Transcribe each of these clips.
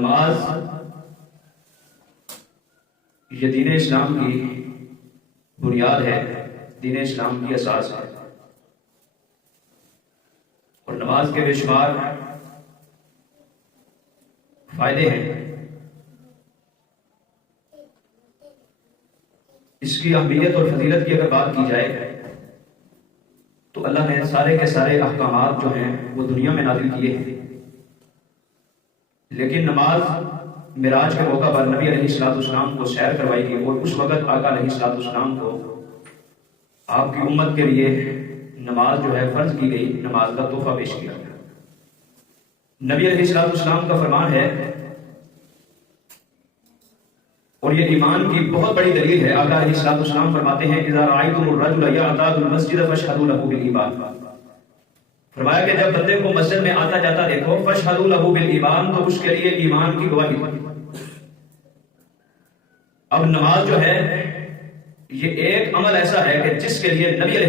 نماز یہ دین اسلام کی بنیاد ہے، دین اسلام کی اساس ہے، اور نماز کے بے شمار فائدے ہیں۔ اس کی اہمیت اور فضیلت کی اگر بات کی جائے تو اللہ نے سارے کے سارے احکامات جو ہیں وہ دنیا میں نازل کیے ہیں، لیکن نماز معراج کے موقع پر نبی علیہ الصلوۃ والسلام کو سیر کروائی گئی، اور اس وقت آقا علیہ الصلوۃ والسلام کو آپ کی امت کے لیے نماز جو ہے فرض کی گئی، نماز کا تحفہ پیش کیا گیا۔ نبی علیہ الصلوۃ والسلام کا فرمان ہے، اور یہ ایمان کی بہت بڑی دلیل ہے، آقا علیہ الصلوۃ والسلام فرماتے ہیں اذا رأیتم الرجل یعتاد المسجد فاشهدوا له بالایمان، فرمایا کہ جب بندے کو مسجد میں آتا جاتا دیکھو فاشهدوا له بالایمان، تو اس کے لیے ایمان کی گواہی دو۔ اب نماز جو ہے یہ ایک عمل ایسا ہے کہ جس کے لیے نبی علیہ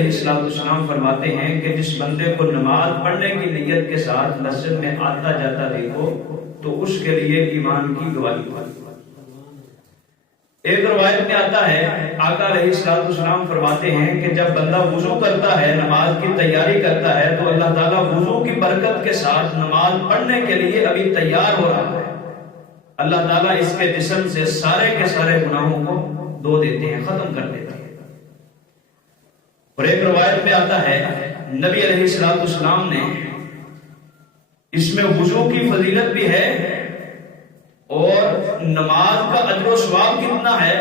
السلام والسلام فرماتے ہیں کہ جس بندے کو نماز پڑھنے کی نیت کے ساتھ مسجد میں آتا جاتا دیکھو تو اس کے لیے ایمان کی گواہی دو۔ ایک روایت میں آتا ہے آقا علیہ الصلوۃ والسلام فرماتے ہیں کہ جب بندہ وضو کرتا ہے، نماز کی تیاری کرتا ہے، تو اللہ تعالیٰ وضو کی برکت کے ساتھ نماز پڑھنے کے لیے ابھی تیار ہو رہا ہے، اللہ تعالیٰ اس کے جسم سے سارے کے سارے گناہوں کو دھو دیتے ہیں، ختم کر دیتے ہیں۔ اور ایک روایت میں آتا ہے نبی علیہ الصلوۃ والسلام نے اس میں وضو کی فضیلت بھی ہے اور نماز کا اجر و ثواب کتنا ہے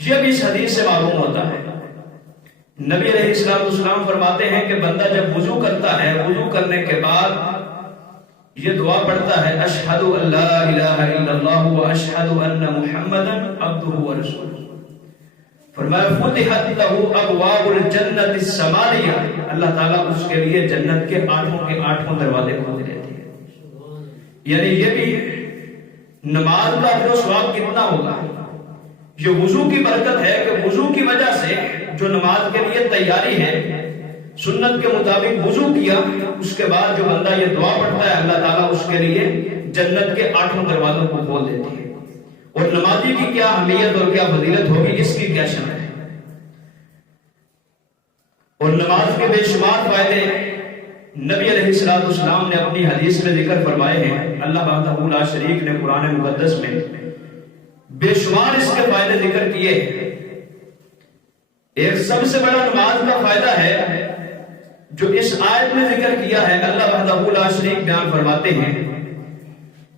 یہ بھی اس حدیث سے معلوم ہوتا ہے۔ نبی علیہ الصلوۃ والسلام فرماتے ہیں کہ بندہ جب وضو کرتا ہے، وضو کرنے کے بعد یہ دعا پڑھتا ہے اشہد ان لا الہ الا اللہ واشہد ان محمدا عبدہ ورسولہ، فرمایا فتحت لہ ابواب الجنۃ الثمانیہ، اللہ تعالیٰ اس کے لیے جنت کے آٹھوں دروازے کھول دیتے ہیں۔ یعنی یہ بھی نماز کا اجر و ثواب کتنا ہوگا، یہ وضو کی برکت ہے کہ وضو کی وجہ سے جو نماز کے لیے تیاری ہے، سنت کے مطابق وضو کیا، اس کے بعد جو بندہ یہ دعا پڑھتا ہے اللہ تعالیٰ اس کے لیے جنت کے 8 دروازوں کو کھول دیتے ہیں۔ اور نمازی کی کیا اہمیت اور کیا فضیلت ہوگی، اس کی کیا شان ہے۔ اور نماز کے بے شمار فائدے نبی علیہ الصلوۃ والسلام نے اپنی حدیث میں ذکر فرمائے ہیں۔ اللہ وحدہ لا شریک نے قرآن مقدس میں بے شمار اس کے فائدے ذکر کیے۔ ایک سب سے بڑا نماز کا فائدہ ہے جو اس آیت میں ذکر کیا ہے، اللہ وحدہ لا شریک بیان فرماتے ہیں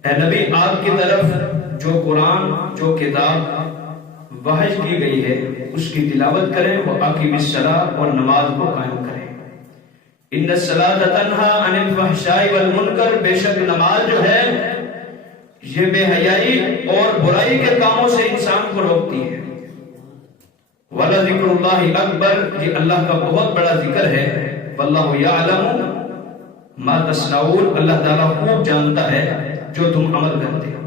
اے نبی آپ کی طرف جو قرآن، جو کتاب وحی کی گئی ہے اس کی تلاوت کریں، وہ اقیم الصلاۃ اور نماز کو قائم کریں۔ ان الصلاۃ تنہی عن الفحشاء والمنکر، بے شک نماز جو ہے یہ بے حیائی اور برائی کے کاموں سے انسان کو روکتی ہے۔ وَلَذِكْرُ اللَّهِ اکبر، یہ اللہ کا بہت بڑا ذکر ہے۔ وَاللَّهُ يَعْلَمُ مَا تَصْنَعُونَ، اللہ تعالیٰ خوب جانتا ہے جو تم عمل کرتے ہو۔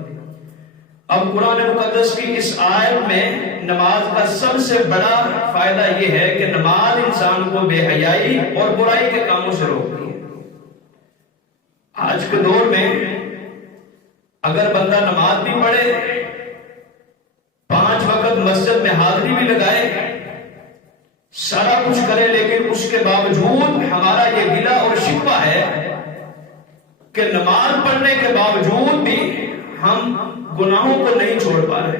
اب قرآن مقدس کی اس آیت میں نماز کا سب سے بڑا فائدہ یہ ہے کہ نماز انسان کو بے حیائی اور برائی کے کاموں سے روکتی ہے۔ آج کے دور میں اگر بندہ نماز بھی پڑھے، 5 وقت مسجد میں حاضری بھی لگائے، سارا کچھ کرے، لیکن اس کے باوجود ہمارا یہ گلہ اور شکوہ ہے کہ نماز پڑھنے کے باوجود بھی ہم گناہوں کو نہیں چھوڑ پا رہے،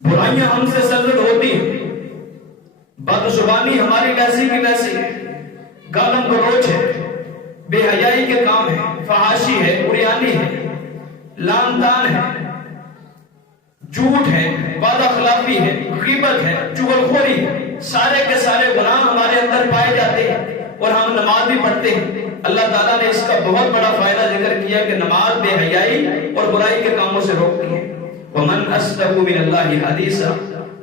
برائیاں ہم سے سرزد ہوتی ہیں، بد زبانی ہماری ویسی کی ویسی، گالم گلوچ ہے، بے حیائی کے کام ہے، فحاشی ہے، عریانی ہے، لعن طعن ہے، جھوٹ ہے، وعدہ خلافی ہے، غیبت ہے، چغل خوری ہے، سارے کے سارے گناہ ہمارے اندر پائے جاتے ہیں اور ہم نماز بھی پڑھتے ہیں۔ اللہ تعالیٰ نے اس کا بہت بڑا فائدہ ذکر کیا کہ نماز بے حیائی اور برائی کے کاموں سے روکتی ہے۔ وَمَنْ أَصْدَقُ مِنَ اللَّهِ حَدِيثًا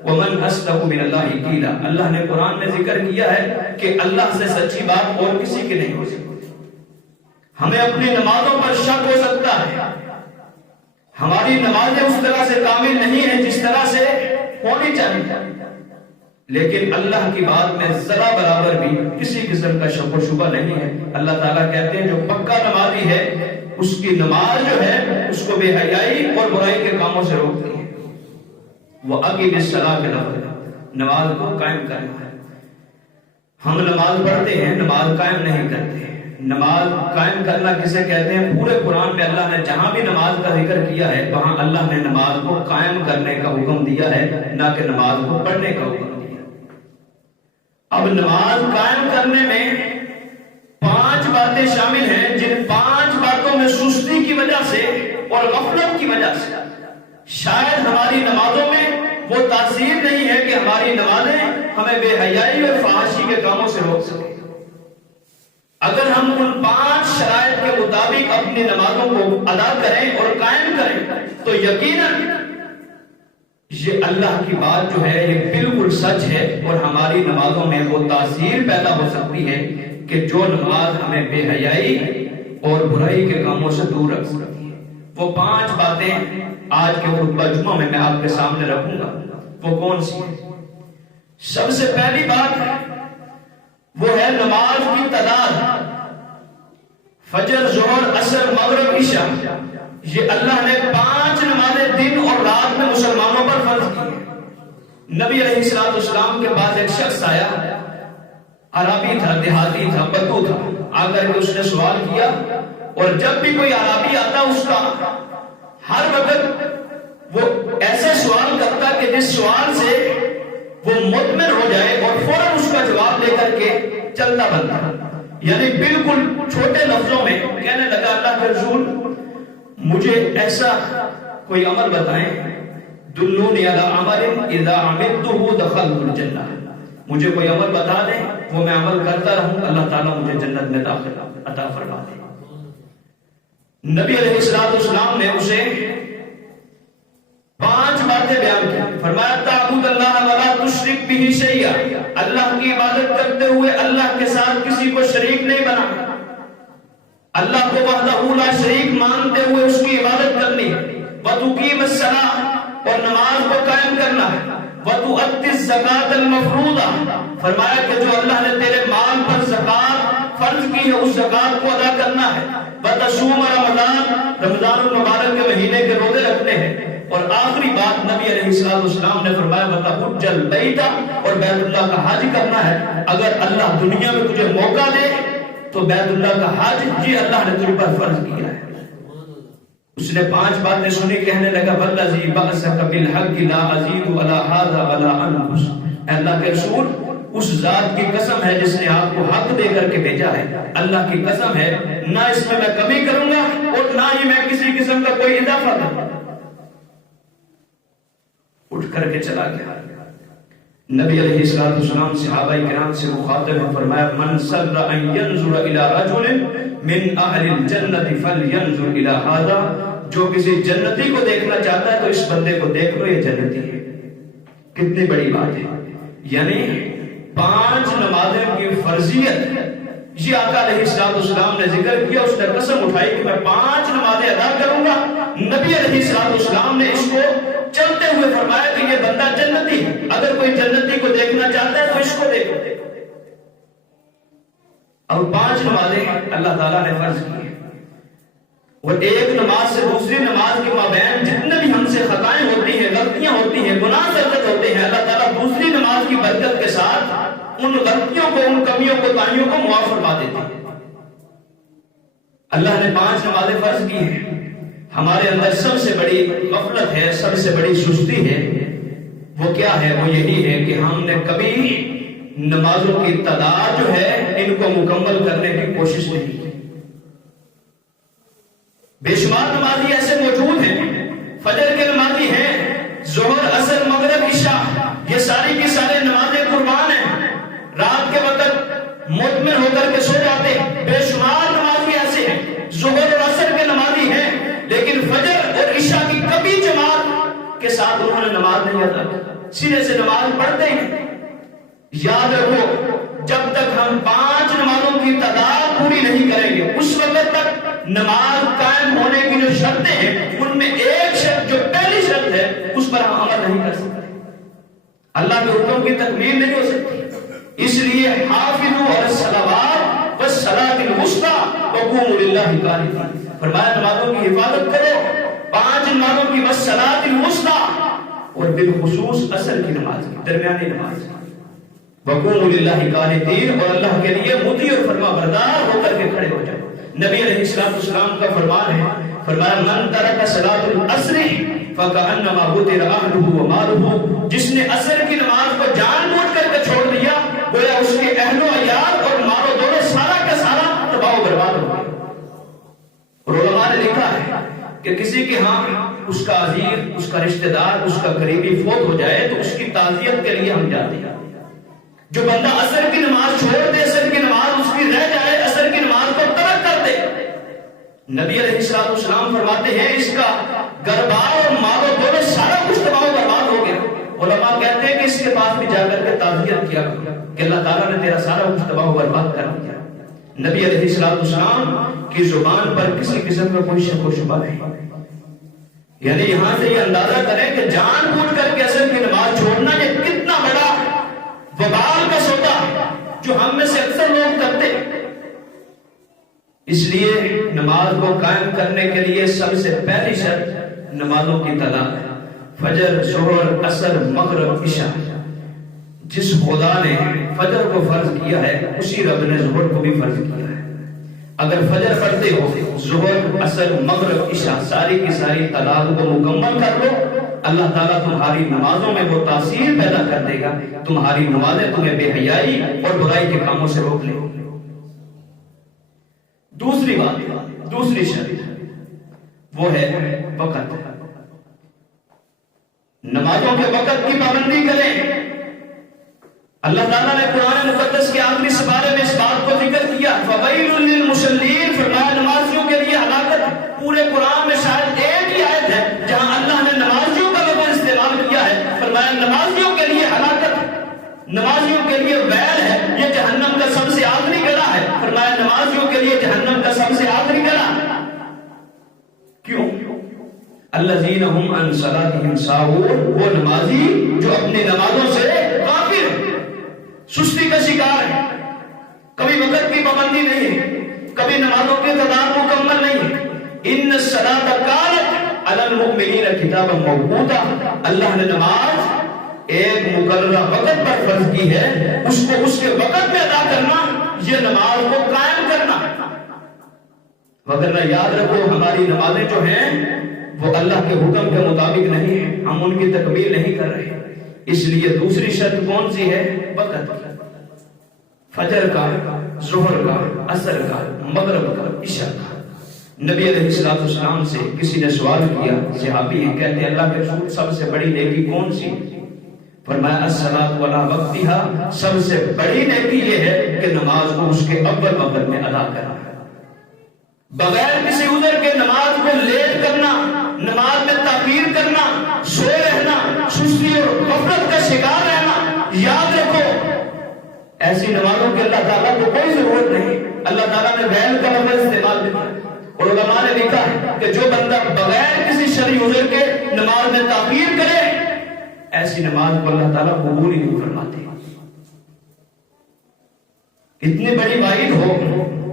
وَمَنْ أَصْدَقُ مِنَ اللَّهِ قِيلًا، اللہ نے قرآن میں ذکر کیا ہے کہ اللہ سے سچی بات اور کسی کی نہیں ہو سکتی۔ ہمیں اپنی نمازوں پر شک ہو سکتا ہے، ہماری نمازیں اس طرح سے کامل نہیں ہیں جس طرح سے ہونی چاہیے، لیکن اللہ کی بات میں ذرا برابر بھی کسی قسم کا شک و شبہ نہیں ہے۔ اللہ تعالیٰ کہتے ہیں جو پکا نمازی ہے اس کی نماز جو ہے اس کو بے حیائی اور برائی کے کاموں سے روکتی ہے۔ وہ اقیم الصلاۃ کے لفظ نماز کو قائم کرنا ہے۔ ہم نماز پڑھتے ہیں، نماز قائم نہیں کرتے۔ نماز قائم کرنا کسے کہتے ہیں؟ پورے قرآن میں اللہ نے جہاں بھی نماز کا ذکر کیا ہے وہاں اللہ نے نماز کو قائم کرنے کا حکم دیا ہے، نہ کہ نماز کو پڑھنے کا حکم دیا۔ اب نماز قائم کرنے میں 5 باتیں شامل ہیں، جن 5 باتوں میں سستی کی وجہ سے اور غفلت کی وجہ سے شاید ہماری نمازوں میں وہ تاثیر نہیں ہے کہ ہماری نمازیں ہمیں بے حیائی اور فحاشی کے کاموں سے روک سکیں۔ اگر ہم ان 5 شرائط کے مطابق اپنی نمازوں کو ادا کریں اور قائم کریں تو یقیناً یہ اللہ کی بات جو ہے یہ بالکل سچ ہے، اور ہماری نمازوں میں وہ تاثیر پیدا ہو سکتی ہے کہ جو نماز ہمیں بے حیائی اور برائی کے کاموں سے دور رکھ سکتی ہے۔ وہ 5 باتیں آج کے خطبہ جمعہ میں آپ کے سامنے رکھوں گا۔ وہ کون سی ہے؟ سب سے پہلی بات وہ ہے نماز کی تعداد۔ فجر، ظہر، عصر، مغرب، عشاء، یہ اللہ نے 5 نمازیں دن اور رات میں مسلمانوں پر فرض کی ہیں۔ نبی علیہ الصلوۃ والسلام کے پاس ایک شخص آیا، عربی تھا، دیہاتی تھا، بدو تھا، آ کر کے اس نے سوال کیا، اور جب بھی کوئی عربی آتا اس کا ہر وقت وہ ایسے سوال کرتا کہ جس سوال سے وہ مطمئن ہو جائے اور فوراً اس کا جواب لے کر کے چلتا بنتا، یعنی بالکل چھوٹے لفظوں میں کہنے لگا اللہ کے رسول مجھے ایسا کوئی عمل بتائیں، دلونی علی عمل اذا عملتہ دخلت الجنہ، مجھے کوئی عمل بتا دیں وہ میں عمل کرتا رہوں اللہ تعالیٰ مجھے جنت میں داخل عطا فرما دے۔ نبی علیہ الصلوۃ والسلام نے اسے 5 باتیں بیان کی، فرمایا تعبد اللہ ولا تشرک بہ شیئا، اللہ کی عبادت کرتے ہوئے اللہ کے ساتھ کسی کو شریک نہیں بنانا، اللہ کو وحدہ لا شریک مانتے ہوئے اس کی عبادت کرنی ہے، وتقیم الصلاۃ اور نماز کو قائم کرنا ہے، وتؤتی الزکاۃ المفروضہ، فرمایا کہ جو اللہ نے تیرے مال پر زکات فرض کی ہے اس زکات کو ادا کرنا ہے، وتصوم رمضان، رمضان المبارک کے مہینے کے روزے رکھنے ہیں، اور آخری بات نبی علیہ الصلوۃ والسلام نے فرمایا وتحج البیت، اور بیت اللہ کا حج کرنا ہے۔ اگر اللہ دنیا میں تجھے موقع دے تو بیت اللہ کا حج یہ اللہ نے تجھ پر فرض کیا ہے۔ اس نے 5 باتیں سنی، کہنے لگا والذی بعثک بالحق لا ازید علی ھذا ولا انقص، اے اللہ کے رسول اس ذات کی قسم ہے جس نے آپ کو حق دے کر کے بھیجا ہے، اللہ کی قسم ہے نہ اس میں میں کمی کروں گا اور نہ ہی میں کسی قسم کا کوئی اضافہ کروں گا۔ اٹھ کر کے چلا گیا۔ نبی علیہ الصلوۃ والسلام صحابہ کرام سے مخاطب ہیں، فرمایا من سر ان ينظر الى رجل من اہل الجنۃ فلینظر الى ھذا، جو کسی جنتی کو دیکھنا چاہتا ہے تو اس بندے کو دیکھ لو یہ جنتی ہے۔ کتنی بڑی بات ہے، یعنی 5 نمازوں کی فرضیت یہ آقا علیہ الصلوۃ والسلام نے ذکر کیا، اس نے قسم اٹھائی کہ میں 5 نمازیں ادا کروں گا۔ نبی علیہ الصلوۃ والسلام نے اس کو چلتے ہوئے فرمایا کہ یہ بندہ جنتی ہے، اگر کوئی جنتی کو دیکھنا چاہتا ہے تو اس کو دیکھو۔ اور 5 نمازیں اللہ تعالیٰ نے فرض کی ہیں، اور ایک نماز سے دوسری نماز کے مابین جتنے بھی ہم سے خطائیں ہوتی ہیں، غلطیاں ہوتی ہیں، گناہ سرزد ہوتے ہیں، اللہ تعالیٰ دوسری نماز کی برکت کے ساتھ ان غلطیوں کو، ان کمیوں کو، تائیوں کو معاف فرما دیتے ہیں۔ اللہ نے 5 نمازیں فرض کی ہیں۔ ہمارے اندر سب سے بڑی غفلت ہے، سب سے بڑی سستی ہے، وہ کیا ہے؟ وہ یہی ہے کہ ہم نے کبھی نمازوں کی تعداد جو ہے ان کو مکمل کرنے کی کوشش نہیں کی۔ بے شمار نمازی ایسے موجود ہیں، فجر کے نمازی ہیں، ظہر، عصر، مغرب، عشاء، یہ ساری کی سارے نمازیں قربان ہیں، رات کے وقت مطمئن ہو کر کے سو جاتے ہیں۔ بے شمار نمازی ایسے ہیں، ظہر اور عصر کے نمازی ہیں، لیکن فجر اور عشاء کی کبھی جماعت کے ساتھ انہوں نے نماز نہیں ادا کی، سیدھے سے نماز پڑھتے ہیں۔ یاد رکھو جب تک ہم 5 نمازوں کی تعداد پوری نہیں کریں گے اس وقت تک نماز قائم ہونے کی جو شرطیں ہیں ان میں ایک شرط جو پہلی شرط ہے اس پر ہم عمل نہیں کر سکتے۔ اللہ کے حکم کی تکمیل نہیں ہو سکتی. اس لیے حافظوا علی الصلوات والصلاۃ الوسطی وقوموا للہ قانتین. فرمایا نمازوں کی حفاظت کرو، 5 نمازوں کی، والصلاۃ الوسطی، اور بالخصوص عصر کی نماز کی، درمیانی نماز کی. وقوموا للہ قانتین، اور اللہ کے لیے مطیع اور فرما بردار ہو کر کے کھڑے ہو جاؤ. نبی علیہ السلام کا فرمان ہے، فرمایا من ترک صلاۃ العصر فکأنما قتل اہلہ ومالہ. جس نے عصر کی نماز کو جان بوجھ کر کے چھوڑ دیا، گویا اس کے اہل و عیال اور مال و دولت سارا کا سارا تباہ و برباد ہو گیا. اور علماء نے لکھا ہے کہ کسی کے ہاں اس کا عزیز، اس کا رشتہ دار، اس کا قریبی فوت ہو جائے تو اس کی تعزیت کے لیے ہم جاتے ہیں. جو بندہ عصر کی نماز چھوڑ دے، عصر کی نماز اس کی رہ جائے، عصر کی نماز کو ترک کر دے، نبی علیہ السلام فرماتے ہیں اس کا گھر بار اور مال و دولت سارا کچھ تباہ و برباد ہو گیا. علماء کہتے ہیں کہ اس کے پاس بھی جا کر کے تعزیت کیا کہ اللہ تعالیٰ نے تیرا سارا کچھ تباہ و برباد کر دیا. نبی علیہ السلام کی زبان پر کسی قسم کا کوئی شک و شبہ نہیں. یعنی یہاں سے یہ اندازہ کریں کہ جان بوجھ کر کے عصر کی نماز چھوڑنا یہ کتنا بڑا وبال کا سودا جو ہم میں سے اکثر لوگ کرتے. اس لیے نماز کو قائم کرنے کے لیے سب سے پہلی شرط نمازوں کی طلاق ہے. فجر، ظہر، عصر، مغرب، عشاء. جس خدا نے فجر کو فرض کیا ہے اسی رب نے ظہر کو بھی فرض کیا ہے. اگر فجر پڑھتے ہو، ظہر، عصر، مغرب، عشاء ساری کی ساری طلاق کو مکمل کر لو، اللہ تعالیٰ تمہاری نمازوں میں وہ تاثیر پیدا کر دے گا، تمہاری نمازیں تمہیں بے حیائی اور برائی کے کاموں سے روک لے. دوسری بات، دوسری شرط وہ ہے وقت. نمازوں کے وقت کی پابندی کریں. اللہ تعالیٰ نے قرآن مقدس کے آخری سپارے میں اس بات کو ذکر کیا، فویل للمصلین، فرمایا نمازیوں کے لیے ہلاکت. پورے قرآن میں شاید ایک ہی آیت ہے جہاں اللہ نے نمازیوں کا لفظ استعمال کیا ہے. فرمایا نمازیوں کے لیے ہلاکت، نمازیوں کے لیے ویل ہے، یہ جہنم کا سب سے آخری گڑھا ہے. فرمایا نمازیوں کے لیے جہنم کا سب سے آخری گڑھا. کیوں؟ الذین هم عن صلاتهم ساہون، وہ نمازی جو اپنی نمازوں سے غافل، سستی کا شکار ہے. کبھی وقت کی پابندی نہیں ہے، کبھی نمازوں کی تعداد مکمل نہیں ہے. ان الصلاۃ کانت علی المؤمنین کتابا موقوتا، اللہ نے نماز ایک مقررہ وقت پر فرض کی ہے، اس کو اس کے وقت میں ادا کرنا، یہ نماز کو قائم کرنا. وگرنہ یاد رکھو ہماری نمازیں جو ہیں وہ اللہ کے حکم کے مطابق نہیں ہیں، ہم ان کی تکمیل نہیں کر رہے. اس لیے دوسری شرط کون سی ہے؟ وقت. فجر کا، ظہر کا، عصر کا، مغرب کا، عشاء کا. نبی علیہ السلام سے کسی نے سوال کیا، صحابی ہیں، کہتے ہیں اللہ کے رسول سب سے بڑی نیکی کون سی؟ فرمایا الصلاۃ علی وقتہا، سب سے بڑی نیکی یہ ہے کہ نماز کو اس کے اول وقت میں ادا کرنا. بغیر کسی عذر کے نماز کو لیٹ کرنا، نماز میں تاخیر کرنا، سوئے رہنا، سستی اور غفلت کا شکار رہنا، یاد رکھو ایسی نمازوں کی اللہ تعالیٰ کو کوئی ضرورت نہیں. اللہ تعالیٰ نے ویل کا لفظ استعمال کیا اور علماء نے لکھا ہے کہ جو بندہ بغیر کسی شرعی عذر کے نماز میں تاخیر کرے ایسی نماز کو اللہ تعالیٰ قبول ہی نہیں فرماتے. اتنی بڑی وعید ہو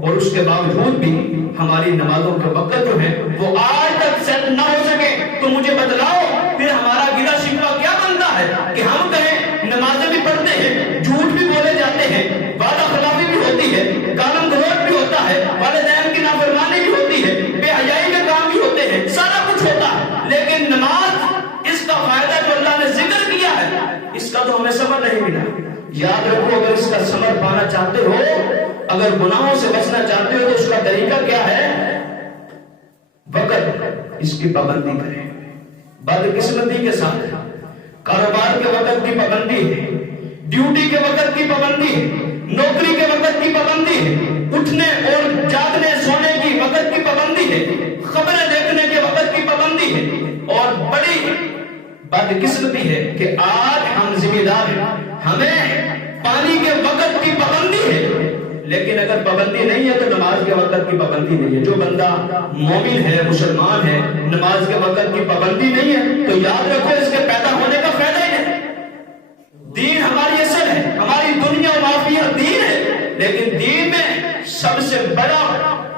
اور اس کے باوجود بھی ہماری نمازوں کے وقت جو ہیں وہ آج تک سیٹ نہ ہو سکے تو مجھے بتلاؤ پھر ہمارا گلہ شکوہ کیا بنتا ہے کہ ہم کہیں نمازیں بھی پڑھتے ہیں، جھوٹ بھی بولے جاتے ہیں، وعدہ خلافی بھی ہوتی ہے، گالم گلوچ بھی ہوتا ہے، والدین کی نافرمانی بھی ہوتی ہے، بے حیائی کے کام بھی ہوتے ہیں، سارا کچھ ہوتا ہے، لیکن نماز اس کا فائدہ جو اللہ نے ذکر کیا ہے اس کا تو ہمیں سمجھ نہیں ملا. یاد رکھو اگر اس کا ثمر پانا چاہتے ہو، اگر گناہوں سے بچنا چاہتے ہو تو اس کا طریقہ کیا ہے؟ وقت اس کی پابندی کریں. بدقسمتی کے ساتھ کاروبار کے وقت کی پابندی ہے، ڈیوٹی کے وقت کی پابندی ہے، نوکری کے وقت کی پابندی ہے، اٹھنے اور جاگنے سونے کی وقت کی پابندی ہے، خبریں دیکھنے کے وقت کی پابندی ہے. اور بڑی بدقسمتی ہے کہ آج ہم ذمہ دار ہیں، ہمیں پانی کے وقت کی پابندی ہے لیکن اگر پابندی نہیں ہے تو نماز کے وقت کی پابندی نہیں ہے. جو بندہ مومن ہے، مسلمان ہے، نماز کے وقت کی پابندی نہیں ہے تو یاد رکھو اس کے پیدا ہونے کا فائدہ ہی نہیں. دین ہماری اصل ہے، ہماری دنیا معافی اور دین ہے، لیکن دین میں سب سے بڑا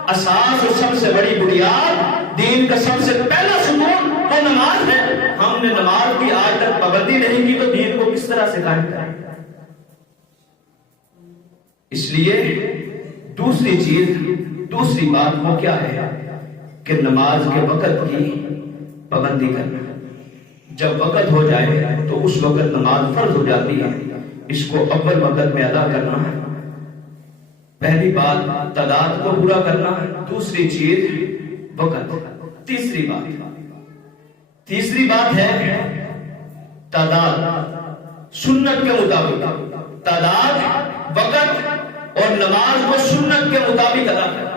اساس اور سب سے بڑی بنیاد، دین کا سب سے پہلا ستون وہ نماز ہے۔ ہم نے نماز کی آج تک پابندی نہیں کی تو دین کو کس طرح سے قائم کریں؟ اس لیے دوسری بات وہ کیا ہے کہ نماز کے وقت کی پابندی کرنا۔ جب وقت ہو جائے تو اس وقت نماز فرض ہو جاتی ہے، اس کو اول وقت میں ادا کرنا ہے۔ پہلی بات تعداد کو پورا کرنا ہے، دوسری چیز وقت، تیسری بات ہے تعداد سنت کے مطابق، تعداد وقت اور نماز کو سنت کے مطابق ادا کرنا۔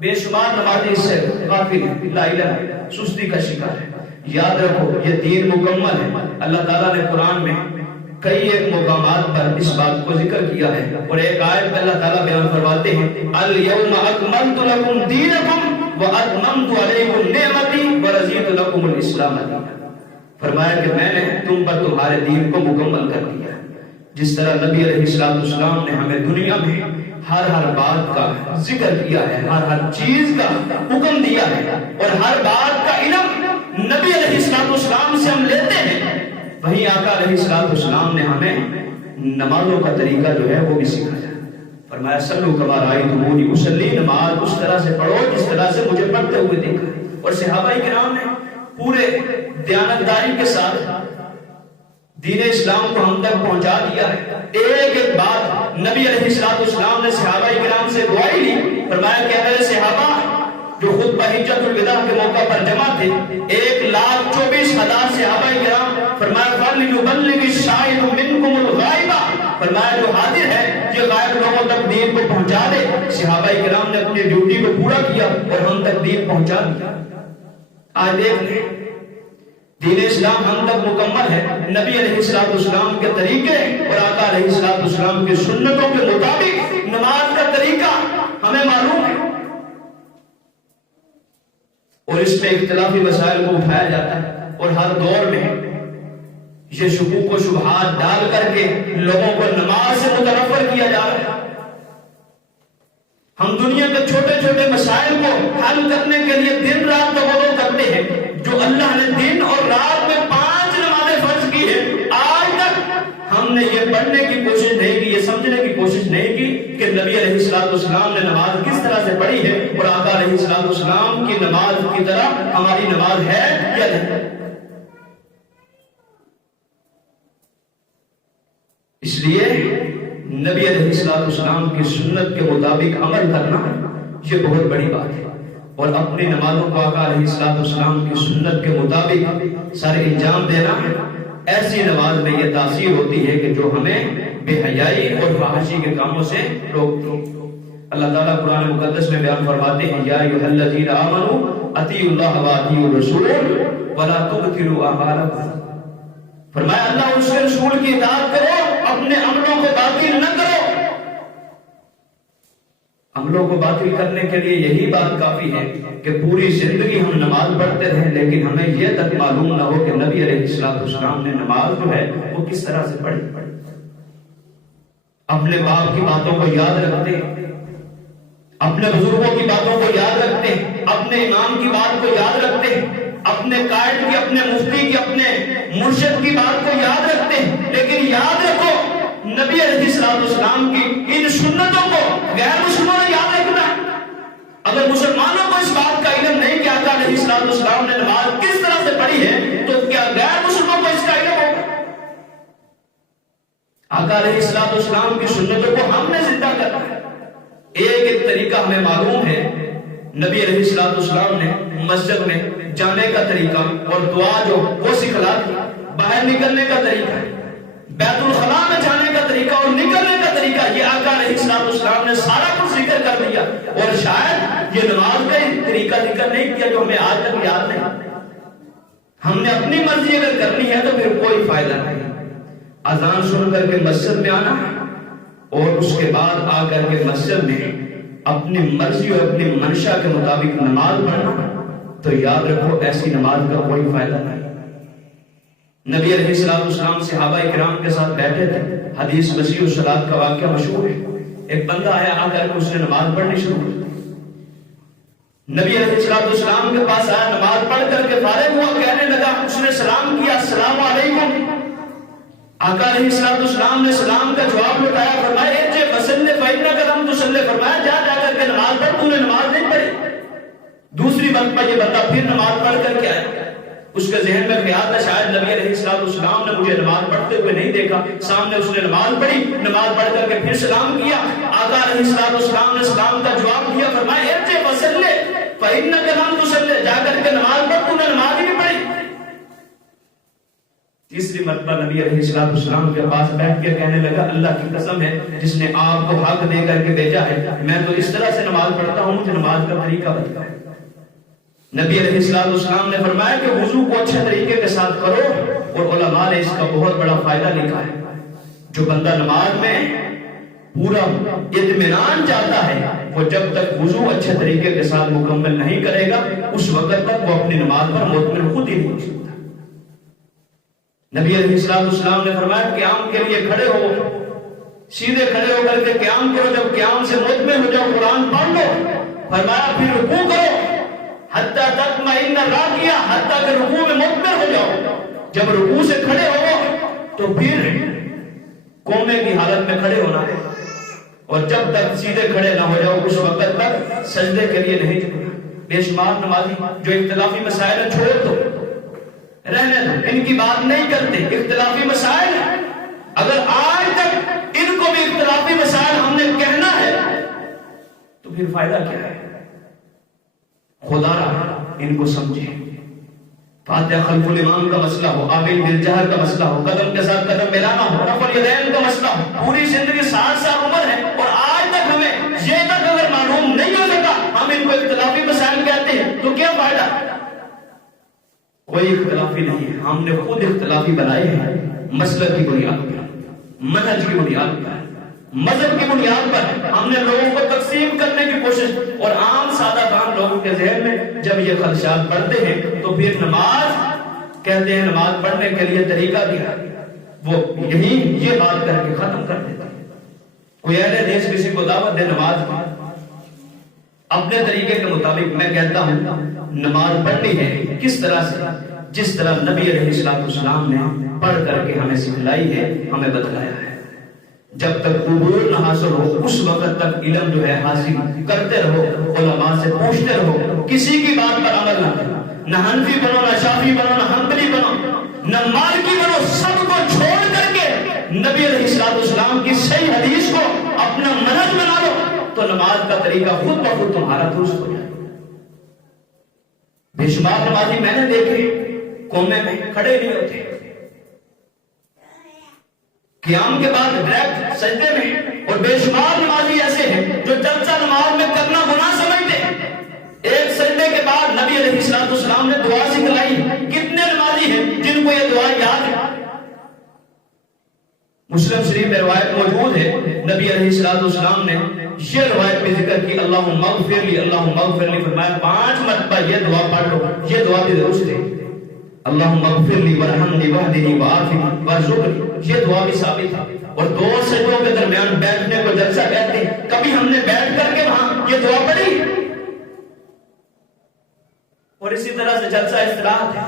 بے شمار نمازی اس سے غافل ہیں، لا الہ سستی کا شکار ہے۔ یاد رکھو یہ دین مکمل ہے۔ اللہ تعالیٰ نے قرآن میں کئی ایک مقامات پر اس بات کو ذکر کیا ہے، اور ایک آیت میں اللہ تعالیٰ بیان فرماتے ہیں الَّيَوْمَ أَكْمَلْتُ لَكُمْ دِينَكُمْ وَأَتْمَمْتُ عَلَيْكُمْ نِعْمَتِي وَرَضِيتُ لَكُمُ الْإِسْلَامَ دِينًا۔ فرمایا کہ میں نے تم پر تمہارے دین کو مکمل کر دیا۔ جس طرح نبی علیہ السلام نے ہمیں دنیا میں ہر بات کا ذکر کیا ہے، ہر چیز کا حکم دیا ہے، اور ہر بات کا علم نبی علیہ السلام سے ہم لیتے ہیں، وہیں آقا علیہ السلام نے ہمیں نمازوں کا طریقہ جو ہے وہ بھی سکھایا۔ فرمایا صلو کما رأیتمونی اصلی، نماز اس طرح سے پڑھو جس طرح سے مجھے پڑھتے ہوئے دیکھا ہے۔ اور صحابہ کرام نے پورے دیانتداری کے ساتھ دین اسلام کو ہم تک پہنچا دیا ہے۔ ایک ایک بات نبی علیہ السلام نے صحابہ کرام سے دعائی لی۔ فرمایا کہ اے صحابہ جو خطبہ حجت الوداع کے موقع پر جمع تھے، 1,24,000 صحابہ کرام، فرمایا فَلْيُبَلِّغِ الشَّاهِدُ مِنْكُمُ الْغَائِبَ، فرمایا جو حاضر ہے یہ غائب لوگوں تک دین کو پہنچا دے۔ صحابہ کرام نے اپنی ڈیوٹی کو پورا کیا اور ہم تک دین پہنچا دیا۔ آج دیکھ لیں دین اسلام ہم تک مکمل ہے، نبی علیہ السلام کے طریقے اور آقا علیہ السلام کی سنتوں کے مطابق نماز کا طریقہ ہمیں معلوم ہے، اور اس میں اختلافی مسائل کو اٹھایا جاتا ہے، اور ہر دور میں یہ شکوک و شبہات ڈال کر کے لوگوں کو نماز سے متنفر کیا جا رہا ہے۔ ہم دنیا کے چھوٹے چھوٹے مسائل کو حل کرنے کے لیے دن رات تبدو کرتے ہیں۔ جو اللہ نے دن اور رات میں 5 نمازیں فرض کی ہے، آج تک ہم نے یہ پڑھنے کی کوشش نہیں کی، یہ سمجھنے کی کوشش نہیں کی کہ نبی علیہ السلام نے نماز کس طرح سے پڑھی ہے، اور آقا علیہ السلام کی نماز کی طرح ہماری نماز ہے یا نہیں۔ اس لیے نبی علیہ السلام کی سنت کے مطابق عمل کرنا یہ بہت بڑی بات ہے، اور اپنی نمازوں کو آقا علیہ السلام کی سنت کے مطابق سارے انجام دینا۔ ایسی نماز میں یہ تاثیر ہوتی ہے کہ جو ہمیں بے حیائی اور فحاشی کے کاموں سے روکتی ہے۔ اللہ تعالیٰ قرآن مقدس میں بیان فرماتے ہیں یا ایھا الذین آمنوا اطیعوا اللہ واطیعوا الرسول ولا تبطلوا اعمالکم، فرمایا اللہ اس کے رسول کی اطاعت کرو، اپنے عملوں کو باطل نہ کرو۔ عملوں کو باطل کرنے کے لیے یہی بات کافی ہے کہ پوری زندگی ہم نماز پڑھتے رہیں، لیکن ہمیں یہ تک معلوم نہ ہو کہ نبی علیہ السلام نے نماز جو ہے وہ کس طرح سے پڑھی۔ اپنے باپ کی باتوں کو یاد رکھتے، اپنے بزرگوں کی باتوں کو یاد رکھتے، اپنے امام کی بات کو یاد رکھتے، اپنے قائد کی، اپنے مفتی کی، اپنے مرشد کی بات کو یاد رکھتے، لیکن یاد رکھو نبی علیہ السلام کی ان سنتوں کو غیر مسلمانوں نے یاد رکھنا ہے۔ اگر مسلمانوں کو اس بات کا علم نہیں کہ آقا علیہ السلام نے نماز کس طرح سے پڑھی ہے، تو کیا غیر مسلمانوں کو اس کا علم ہوگا؟ آقا علیہ السلام کی سنتوں کو ہم نے زندہ کرنا ہے۔ ایک ایک طریقہ ہمیں معلوم ہے۔ نبی علیہ السلام نے مسجد میں جانے کا طریقہ اور دعا جو وہ سکھلا دی، باہر نکلنے کا طریقہ، بیت الخلاء میں جانے کا طریقہ اور نکلنے کا طریقہ، یہ آقا علیہ السلام نے سارا کچھ ذکر کر دیا، اور شاید یہ نماز کا طریقہ ذکر نہیں کیا جو ہمیں آج تک یاد نہیں۔ ہم نے اپنی مرضی اگر کرنی ہے تو پھر کوئی فائدہ نہیں۔ اذان سن کر کے مسجد میں آنا اور اس کے بعد آ کر کے مسجد میں اپنی مرضی اور اپنی منشا کے مطابق نماز پڑھنا، تو یاد رکھو ایسی نماز کا کوئی فائدہ نہیں۔ نبی علیہ السلام صحابہ کرام کے ساتھ بیٹھے تھے. حدیث مسیح الصلاۃ کا واقعہ مشہور ہے. ایک بندہ آیا, آ کر کے اس نے نماز پڑھنی شروع کی. نبی علیہ السلام کے پاس آیا, نماز پڑھ کر کے فارغ ہوا, کہنے لگا, اس نے سلام کیا, السلام علیکم. آقا علیہ السلام نے سلام کا جواب لوٹایا, فرمایا ارجع فصلی فإنک لم تصلی, فرمایا جا کر کے نماز پڑھ, تو نے نماز نہیں پڑھی. دوسری مرتبہ یہ بندہ پھر نماز پڑھ کر کے آیا. اس کے ذہن میں خیال تھا شاید نبی علیہ السلام نے مجھے نماز پڑھتے ہوئے نہیں دیکھا. سامنے اس نے نماز پڑھی, نماز پڑھ کر کے پھر سلام کیا. آقا علیہ السلام نے سلام کا جواب دیا, فرمایا ارجع فصلی فإنک لم تصلی, جا کر کے نماز پڑھ, تو نے نماز ہی نہیں پڑھی. تیسری مرتبہ نبی علیہ السلام کے پاس بیٹھ کے کہنے لگا, اللہ کی قسم ہے جس نے آپ کو حق دے کر کے بھیجا ہے, میں تو اس طرح سے نماز پڑھتا ہوں, مجھے نماز کا طریقہ بتاؤ. نبی علیہ السلام نے فرمایا کہ وضو کو اچھے طریقے کے ساتھ کرو, اور علماء نے اس کا بہت بڑا فائدہ لکھا ہے. جو بندہ نماز میں پورا اطمینان چاہتا ہے, وہ جب تک وضو اچھے طریقے کے ساتھ مکمل نہیں کرے گا, اس وقت تک وہ اپنی نماز پر مطمئن خود ہی نہیں ہو سکتا. نبی علیہ السلام نے فرمایا قیام کے لیے کھڑے ہو, سیدھے کھڑے ہو کر کے قیام کرو, جب قیام سے مطمئن ہو جاؤ قرآن پڑھ لو. فرمایا پھر رکوع کرو, حتی تطمئن راکعا, حتی کہ رکوع میں مطمئن ہو جاؤ. جب رکوع سے کھڑے ہو تو پھر قومے کی حالت میں کھڑے ہونا ہے, اور جب تک سیدھے کھڑے نہ ہو جاؤ اس وقت تک سجدے کے لیے نہیں جھکنا. بے شمار نمازی جو اختلافی مسائل چھوڑ دو, رہنے دو, ان کی بات نہیں کرتے. اختلافی مسائل اگر آج تک ان کو بھی اختلافی مسائل ہم نے کہنا ہے تو پھر فائدہ کیا ہے؟ خدا رہا ان کو سمجھے. فاتحہ خلف الامام کا مسئلہ ہو, آمین بالجہر کا مسئلہ ہو, قدم کے ساتھ قدم ملانا ہو, رفع الیدین کا مسئلہ ہو, پوری زندگی 60 سال عمر ہے اور آج تک ہمیں یہ تک اگر معلوم نہیں ہو سکا ہم ان کو اختلافی مسائل کہتے ہیں, تو کیا فائدہ؟ کوئی اختلافی نہیں ہے, ہم نے خود اختلافی بنائے ہیں مسلک کی بنیاد پر, منہج کی بنیاد پر, مذہب کی بنیاد پر. ہم نے لوگوں کو تقسیم کرنے کی کوشش, اور عام سادہ دان لوگوں کے ذہن میں جب یہ خدشات پڑھتے ہیں تو پھر نماز کہتے ہیں, نماز پڑھنے کے لیے طریقہ کیا, وہ یہی یہ بات کر کے ختم کر دیتے ہیں. کوئی اہل حدیث کسی کو دعوت دے نماز اپنے طریقے کے مطابق, میں کہتا ہوں نماز پڑھنی ہے کس طرح سے, جس طرح نبی علیہ السلام نے پڑھ کر کے ہمیں سکھلائی ہے, ہمیں بتلایا ہے. جب تک قبول نہ حاصل ہو اس وقت تک علم جو ہے حاصل کرتے رہو, علماء سے پوچھتے رہو, کسی کی بات پر عمل نہ کرو. نہ حنفی بنو, نہ شافعی بنو, نہ حنبلی بنو, نہ مالکی بنو. سب کو چھوڑ کر کے نبی علیہ السلام کی صحیح حدیث کو اپنا منہج بنا لو, تو نماز کا طریقہ خود بخود تمہارا درست ہو جائے. بے شمار نمازی میں نے دیکھے قومے میں کھڑے نہیں ہوتے, قیام کے بعد ڈائریکٹ سجدے میں, اور بے شمار نمازی ایسے ہیں جو چرچا نماز میں کرنا گناہ سمجھتے ہیں. ایک سجدے کے بعد نبی علیہ السلام نے دعا سکھلائی. کتنے نمازی ہیں جن کو یہ دعا یاد ہے؟ مسلم شریف میں روایت موجود ہے, نبی علیہ السلام نے یہ روایت میں ذکر کی, اللہم اغفر لی, اللہم اغفر لی, فرمایا 5 مرتبہ یہ دعا پڑھ لو. یہ دعا بھی درست ہے, اللہم اغفر لی ورحمنی واہدنی وعافنی وارزقنی, یہ دعا بھی ثابت ہے. اور 2 سجدوں کے درمیان بیٹھنے کو جلسہ کہتے ہیں. کبھی ہم نے بیٹھ کر کے وہاں یہ دعا پڑھی؟ اور اسی طرح سے جلسہ استراحت ہے,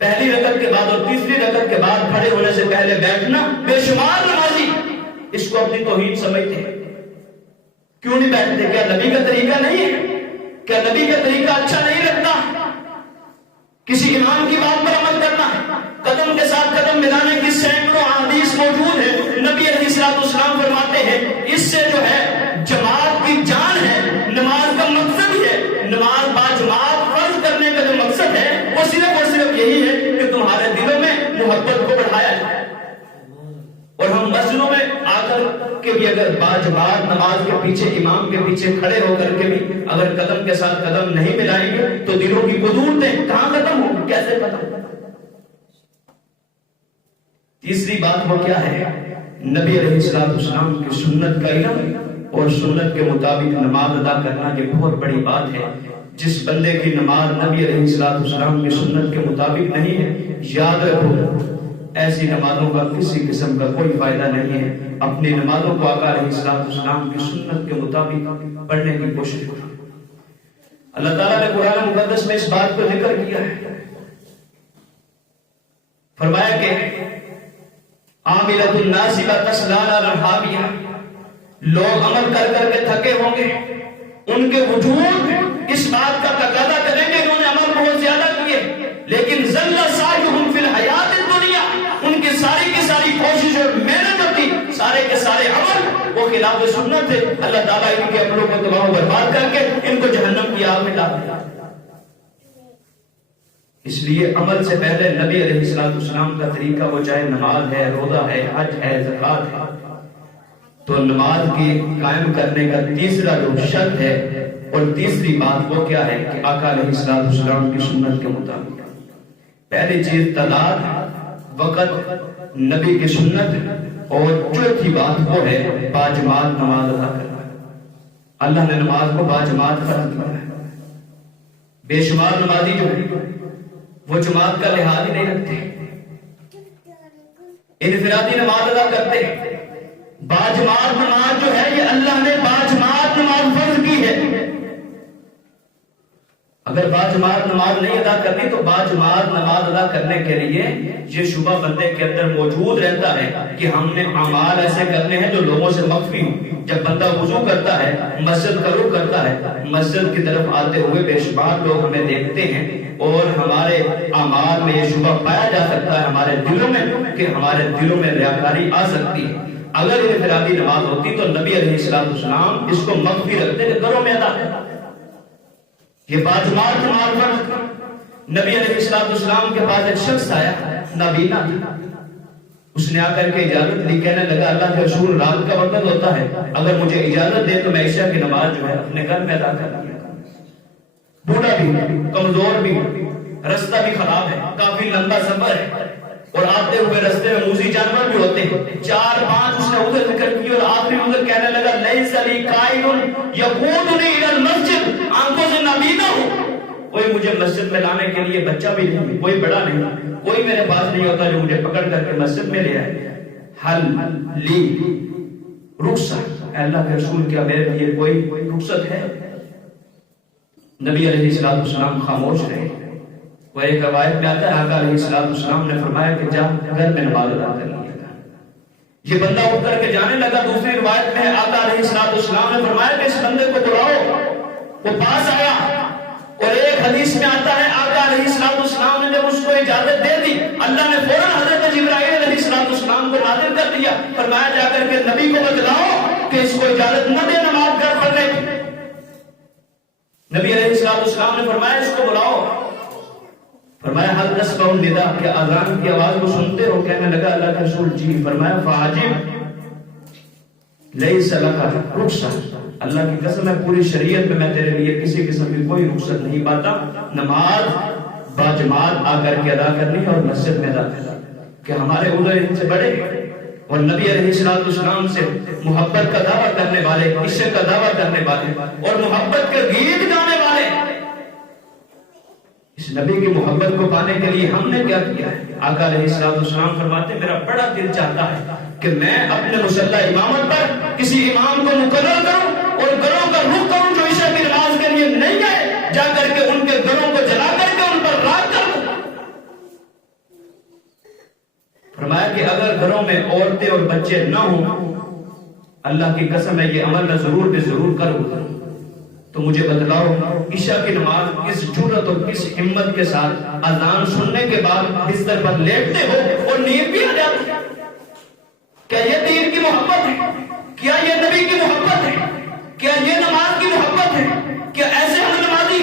پہلی رکعت کے بعد اور تیسری رکعت کے بعد کھڑے ہونے سے پہلے بیٹھنا. بے شمار نمازی اس کو اپنی توہین سمجھتے ہیں. کیوں نہیں بیٹھتے؟ کیا نبی کا طریقہ نہیں ہے؟ کیا نبی کا طریقہ اچھا نہیں لگتا؟ کسی امام کی بات پر عمل کرنا, قدم کے ساتھ قدم ملانے کی سینکڑوں احادیث موجود ہے. نبی علیہ السلام فرماتے ہیں اس سے جو ہے جماعت کی جان ہے. نماز کا مقصد ہے, نماز با جماعت فرض کرنے کا جو مقصد ہے وہ صرف اور صرف یہی ہے کہ تمہارے دلوں میں محبت کو بڑھایا جائے. اور ہم مسجدوں میں آ کر کے بھی اگر با جماعت نماز کے پیچھے, امام کے پیچھے کھڑے ہو کر کے بھی اگر قدم کے ساتھ قدم نہیں ملائیں گے تو دلوں کی قدورتیں کہاں ختم ہوں, کیسے ختم؟ تیسری بات وہ کیا ہے؟ نبی علیہ السلام کی سنت کا علم اور سنت کے مطابق نماز ادا کرنا. یہ بہت بڑی بات ہے. جس بندے کی نماز نبی علیہ السلام کی سنت کے مطابق نہیں ہے، یاد رکھو ایسی نمازوں کا کسی قسم کا کوئی فائدہ نہیں ہے۔ اپنی نمازوں کو آقا علیہ السلام کی سنت کے مطابق پڑھنے کی کوشش کرو۔ اللہ تعالیٰ نے قرآن مقدس میں اس بات کو ذکر کیا ہے، فرمایا کہ عاملۃ الناصبہ تصلیٰ نارا حامیہ، لوگ عمل کر کر کے تھکے ہوں گے، ان کے وجود اس بات کا تقاضا کریں گے کہ انہوں نے عمل بہت زیادہ کیے، لیکن ذل سعیہم فی الحیات الدنیا، ان کی ساری کوشش اور محنت ہوتی، سارے کے سارے عمل وہ خلاف سنت ہے۔ اللہ تعالیٰ ان کے عملوں کو تباہ و برباد کر کے ان کو جہنم کی آگ میں ڈال دیا۔ اس لیے عمل سے پہلے نبی علیہ السلام کا طریقہ، وہ چاہے نماز ہے، روزہ ہے، حج ہے، زکوٰۃ ہے، تو نماز کی قائم کرنے کا تیسرا جو شرط ہے اور تیسری بات وہ کیا ہے کہ آقا علیہ السلام کی سنت کے مطابق پہلی چیز تعداد، وقت، نبی کی سنت، اور چوتھی بات وہ ہے باجماعت نماز ادا کرنا۔ اللہ نے نماز کو باجماعت فرض کیا ہے۔ بے شمار نمازی جو ہے وہ جماعت کا لحاظ ہی نہیں رکھتے، انفرادی نماز ادا کرتے ہیں۔ باجماعت نماز جو ہے یہ اللہ نے باجماعت نماز فرض کی ہے۔ اگر باجماعت نماز نہیں ادا کرنی تو باجماعت نماز ادا کرنے کے لیے یہ شبہ بندے کے اندر موجود رہتا ہے کہ ہم نے اعمال ایسے کرنے ہیں جو لوگوں سے مخفی ہوں۔ جب بندہ وضو کرتا ہے، مسجد کا رخ کرتا ہے، مسجد کی طرف آتے ہوئے بے شمار لوگ ہمیں دیکھتے ہیں اور ہمارے اعمال میں یہ شبہ پایا جا سکتا ہے ہمارے دلوں میں کہ ہمارے دلوں میں ریاکاری آ سکتی ہے۔ اگر انفرادی نماز ہوتی تو نبی علیہ السلام اس کو مخفی رکھتے کہ گھروں میں ادا کرنا۔ یہ باجماعت نماز فرض۔ نبی علیہ السلام کے پاس ایک شخص آیا، نابینا تھا، اس نے آ کر کے اجازت لی، کہنے لگا اللہ کے رسول رات کا وقت ہوتا ہے، اگر مجھے اجازت دے تو میں عشاء کی نماز جو ہے اپنے گھر میں ادا کر لیا۔ بوڑھا بھی، کمزور بھی، رستہ بھی خراب ہے، کافی لمبا سفر ہے اور آتے ہوئے رستے میں موذی جانور بھی ہوتے ہیں۔ 4-5 اس نے ادھر ذکر کی اور آخری ادھر کہنے لگا لیس لی قائد یقودنی الی المسجد، آنکھوں سے نابینا ہوں، کوئی مجھے مسجد میں لانے کے لیے بچہ بھی نہیں، کوئی بڑا نہیں، کوئی میرے پاس نہیں ہوتا جو مجھے پکڑ کر کے مسجد میں لے آئے۔ حل لی رخصت، اللہ کے رسول کیا میرے لیے کوئی رخصت ہے؟ نبی علیہ السلام خاموش رہے۔ وہ ایک روایت میں آتا ہے آقا علیہ السلام نے فرمایا کہ جا گھر میں نماز ادا کر لیا گا۔ یہ بندہ اٹھ کر کے جانے لگا۔ دوسری روایت میں آقا علیہ السلام نے فرمایا کہ اس بندے کو بلاؤ۔ وہ پاس آیا اور ایک حدیث میں آتا ہے آقا علیہ السلام نے جب اس کو اجازت دے دی، اللہ نے فوراً حضرت جبرائیل علیہ السلام کو نازل کر دیا، فرمایا جا کر کے نبی کو بتلاؤ کہ اس کو اجازت نہ دے نماز گھر پڑھنے کی۔ نبی علیہ السلام نے فرمایا اس کو بلاؤ۔ فرمایا حل تسمع النداء، کہ اذان کی آواز کو سنتے ہو؟ کہنے لگا اللہ کے رسول جی۔ فرمایا فعجب لیس لک رخصت، اللہ کی قسم ہے پوری شریعت میں تیرے لیے کسی قسم کی کوئی رخصت نہیں پاتا، نماز باجماعت آ کر کے ادا کرنی اور مسجد میں ادا کرنا۔ کہ ہمارے ادھر ان سے بڑے اور نبی علیہ السلام سے محبت کا دعویٰ کرنے والے، عشق کا دعویٰ کرنے والے اور محبت کے گیت گانے والے، اس نبی کی محبت کو پانے کے لیے ہم نے کیا کیا ہے؟ آقا علیہ السلام فرماتے میرا بڑا دل چاہتا ہے کہ میں اپنے مصلی امامت پر کسی امام کو مقرر کروں اور گھروں کا رخ کروں جو عشاء کی نماز کے لیے نہیں آئے، جا کر کے ان کے گھروں کو جلا کر کے ان پر راکھ کر دوں۔ فرمایا کہ اگر گھروں میں عورتیں اور بچے نہ ہوں، اللہ کی قسم ہے یہ عمل میں ضرور بے ضرور کروں، تو مجھے بتلاؤ عشاء کی نماز کس جرأت اور کس ہمت کے ساتھ اذان سننے کے بعد بستر پر لیٹتے ہو اور نیند بھی آ جاتی ہے؟ کیا یہ دین کی محبت ہے؟ کیا یہ نبی کی محبت ہے؟ کیا یہ نماز کی محبت ہے؟ کیا ایسے ہم نمازی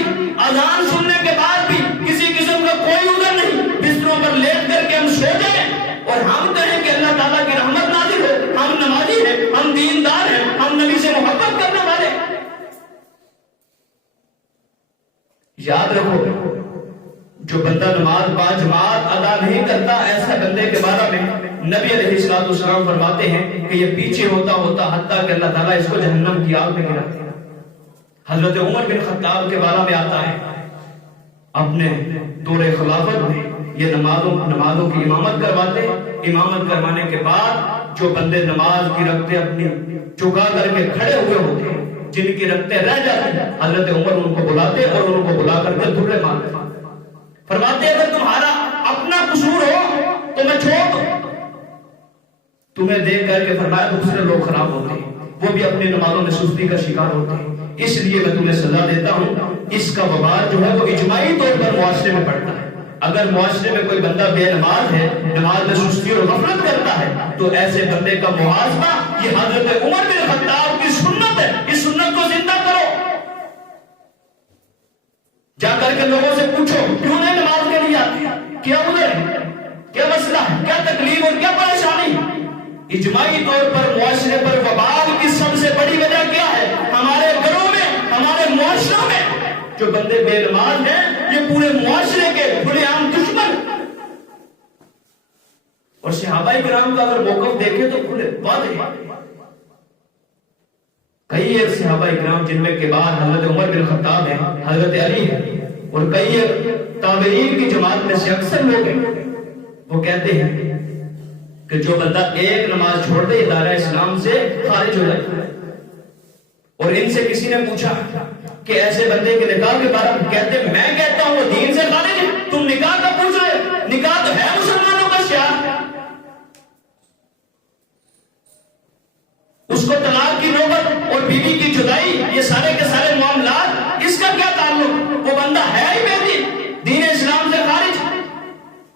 اذان سننے کے بعد بھی کسی قسم کا کوئی عذر نہیں، بستروں پر لیٹ کر کے ہم سو جائیں اور ہم کہیں کہ اللہ تعالیٰ کی رحمت نازل ہو، ہم نمازی ہیں، ہم دیندار ہیں، ہم نبی سے محبت کرنے والے ہیں؟ یاد رکھو جو بندہ نماز باجماعت ادا نہیں کرتا، ایسا بندے کے بارے میں نبی علیہ السلام فرماتے ہیں کہ یہ پیچھے ہوتا ہوتا حتیٰ کہ اللہ تعالیٰ اس کو جہنم کی آگ میں گراتے ہیں، حضرت عمر بن خطاب کے بارے میں آتا ہے اپنے دور خلافت میں یہ نمازوں کی امامت کرواتے. امامت کروانے کے بعد جو بندے نماز کی رکھتے اپنی چکا کر کے کھڑے ہوئے ہوتے ہیں, جن کی رکھتے رہ جاتی, حضرت عمر ان کو بلاتے اور ان کو بلا کر کے دھرے مارتے. فرماتے اگر تمہارا اپنا قصور ہو تو میں چھوڑ دوں. تمہیں دیکھ کر کے فرمایا دوسرے لوگ خراب ہوتے ہیں, وہ بھی اپنی نمازوں میں سستی کا شکار ہوتے ہیں, اس لیے میں تمہیں سزا دیتا ہوں. اس کا وبال جو ہے وہ اجماعی طور پر معاشرے میں پڑتا ہے. اگر معاشرے میں کوئی بندہ بے نماز ہے, نماز میں سستی اور غفلت کرتا ہے, تو ایسے بندے کا محاسبہ یہ حضرت عمر بن خطاب کی سنت ہے. اس سنت کو زندہ کرو. جا کر کے لوگوں سے پوچھو کیوں نہیں نماز کے لیے آتے, کیا عذر ہے, کیا مسئلہ ہے, کیا تکلیف اور کیا پریشانی. اجماعی طور پر معاشرے پر وبال کی سب سے بڑی وجہ کیا ہے؟ ہمارے گھروں میں, ہمارے معاشروں میں جو بندے بے نماز ہیں یہ پورے معاشرے کے کھلے عام دشمن. اور صحابہ کرام کا اگر موقف دیکھیں تو کھلے واضح کئی ایک صحابہ کرام جن میں کے بعد حضرت عمر بن خطاب ہیں, حضرت علی ہے, اور کئی ایک تابعین کی جماعت میں سے اکثر لوگ ہیں, وہ کہتے ہیں کہ جو بندہ ایک نماز چھوڑ دے ادارہ اسلام سے خارج ہو جاتا ہے. اور ان سے کسی نے پوچھا کہ ایسے بندے کے نکاح کے بارے میں, کہتے میں کہتا ہوں وہ دین سے خارج ہے, تم نکاح کا پوچھ رہے, نکاح تو ہے مسلمانوں کا شعار. اس کو طلاق کی نوبت اور بیوی کی جدائی یہ سارے کے سارے معاملات اس کا کیا تعلق, وہ بندہ ہے ہی بے دین, دین اسلام سے خارج.